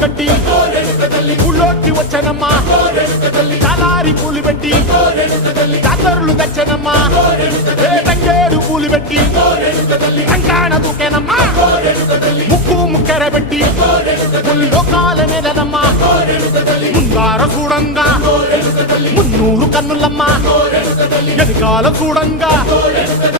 కట్టి ఊళ్ళోకి వచ్చనమ్మా చాలారి పూలు పెట్టి జాతరులు తెచ్చనమ్మా తంగేడు పూలు పెట్టి కంకాణ దూకేనమ్మా ముక్కు ముక్కెర పెట్టి ముల్లోకాల మీదనమ్మా ముందార చూడంగా మున్నూరు కన్నులమ్మా వెనకాల చూడంగా